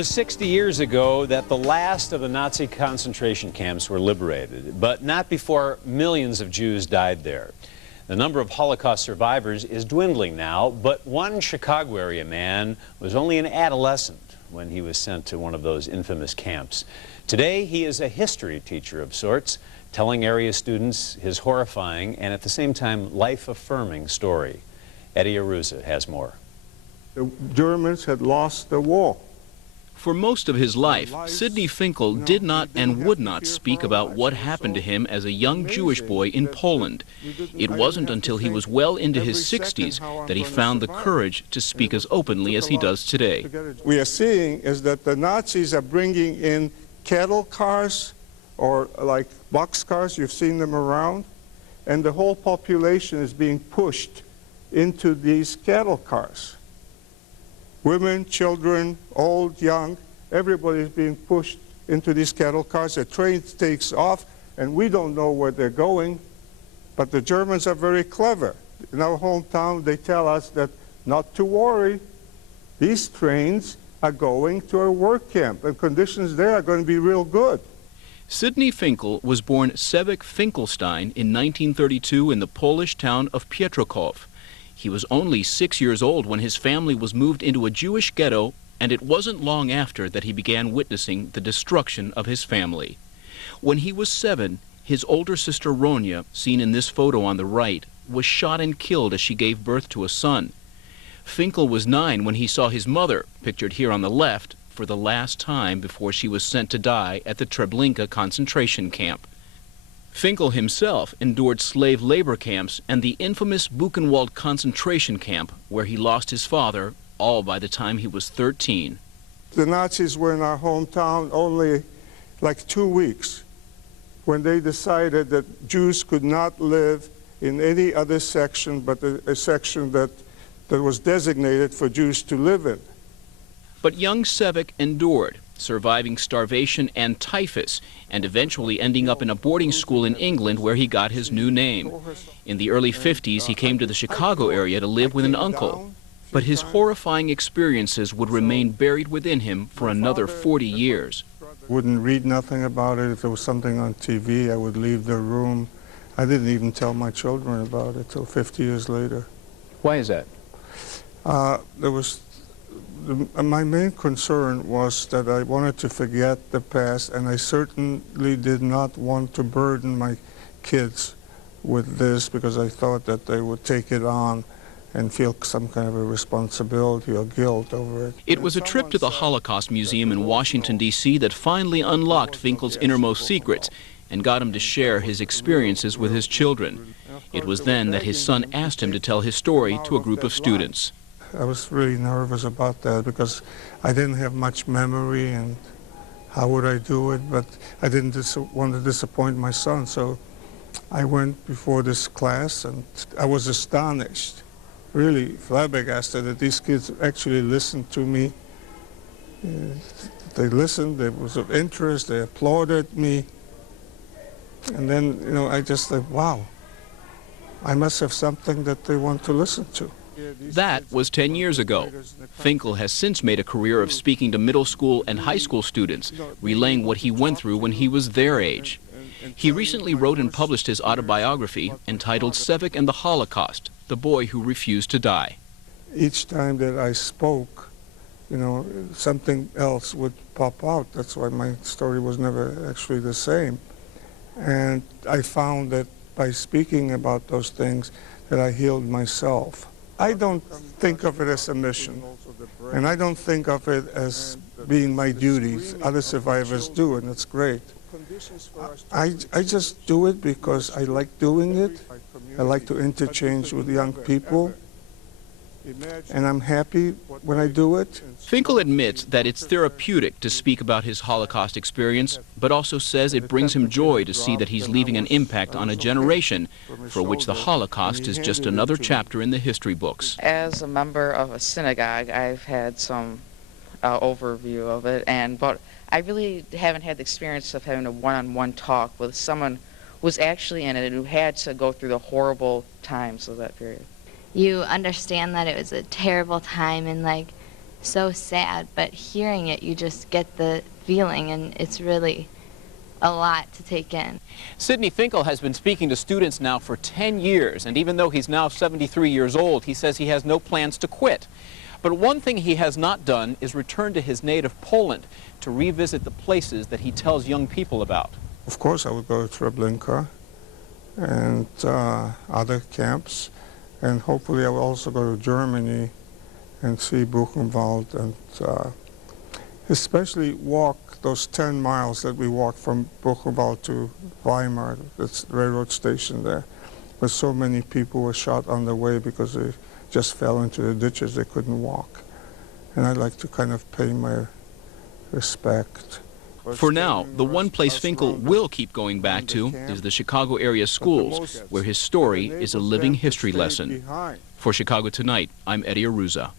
was 60 years ago that the last of the Nazi concentration camps were liberated, but not before millions of Jews died there. The number of Holocaust survivors is dwindling now, but one Chicago area man was only an adolescent when he was sent to one of those infamous camps. Today, he is a history teacher of sorts, telling area students his horrifying and at the same time life-affirming story. Eddie Aruza has more. The Germans had lost the war. For most of his life, Sidney Finkel did not and would not speak about what happened to him as a young Jewish boy in Poland. It wasn't until he was well into his 60s that he found the courage to speak as openly as he does today. We are seeing is that the Nazis are bringing in cattle cars or like boxcars, you've seen them around, and the whole population is being pushed into these cattle cars. Women, children, old, young, everybody is being pushed into these cattle cars. The train takes off, and we don't know where they're going, but the Germans are very clever. In our hometown, they tell us that not to worry. These trains are going to a work camp, and conditions there are going to be real good. Sidney Finkel was born Sevek Finkelstein in 1932 in the Polish town of Piotrków. He was only 6 years old when his family was moved into a Jewish ghetto, and it wasn't long after that he began witnessing the destruction of his family. When he was 7, his older sister Ronya, seen in this photo on the right, was shot and killed as she gave birth to a son. Finkel was 9 when he saw his mother, pictured here on the left, for the last time before she was sent to die at the Treblinka concentration camp. Finkel himself endured slave labor camps and the infamous Buchenwald concentration camp, where he lost his father, all by the time he was 13. The Nazis were in our hometown only like 2 weeks when they decided that Jews could not live in any other section but a section that was designated for Jews to live in. But young Sevek endured, surviving starvation and typhus, and eventually ending up in a boarding school in England where he got his new name. In the early 50s, he came to the Chicago area to live with an uncle. But his horrifying experiences would remain buried within him for another 40 years. Wouldn't read nothing about it. If there was something on TV, I would leave the room. I didn't even tell my children about it till 50 years later. Why is that? My main concern was that I wanted to forget the past, and I certainly did not want to burden my kids with this because I thought that they would take it on and feel some kind of a responsibility or guilt over it. It was a trip to the Holocaust Museum in Washington, D.C. that finally unlocked Finkel's innermost secrets and got him to share his experiences with his children. It was then that his son asked him to tell his story to a group of students. I was really nervous about that because I didn't have much memory and how would I do it, but I didn't want to disappoint my son, so I went before this class and I was astonished, really flabbergasted that these kids actually listened to me. They listened, there was of interest, they applauded me, and then, I just thought, wow, I must have something that they want to listen to. That was 10 years ago. Finkel has since made a career of speaking to middle school and high school students, relaying what he went through when he was their age. He recently wrote and published his autobiography entitled Sevek and the Holocaust, the Boy Who Refused to Die. Each time that I spoke, something else would pop out. That's why my story was never actually the same. And I found that by speaking about those things that I healed myself. I don't think of it as a mission, and I don't think of it as being my duties. Other survivors do, and it's great. I just do it because I like doing it. I like to interchange with young people, and I'm happy when I do it. Finkel admits that it's therapeutic to speak about his Holocaust experience, but also says it brings him joy to see that he's leaving an impact on a generation for which the Holocaust is just another chapter in the history books. As a member of a synagogue, I've had some overview of it, but I really haven't had the experience of having a one-on-one talk with someone who was actually in it and who had to go through the horrible times of that period. You understand that it was a terrible time, and so sad, but hearing it, you just get the feeling, and it's really a lot to take in. Sidney Finkel has been speaking to students now for 10 years, and even though he's now 73 years old, he says he has no plans to quit. But one thing he has not done is return to his native Poland to revisit the places that he tells young people about. Of course, I would go to Treblinka and other camps, and hopefully I will also go to Germany and see Buchenwald, and especially walk those 10 miles that we walked from Buchenwald to Weimar, that's the railroad station there, where so many people were shot on the way because they just fell into the ditches, they couldn't walk. And I'd like to kind of pay my respect. For now, the one place Finkel will keep going back to is the Chicago area schools, where his story is a living history lesson. For Chicago Tonight, I'm Eddie Aruza.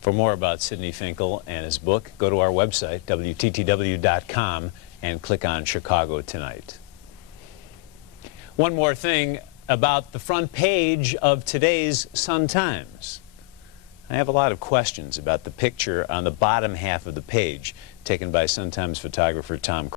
For more about Sidney Finkel and his book, go to our website, WTTW.com, and click on Chicago Tonight. One more thing about the front page of today's Sun-Times. I have a lot of questions about the picture on the bottom half of the page taken by Sun-Times photographer Tom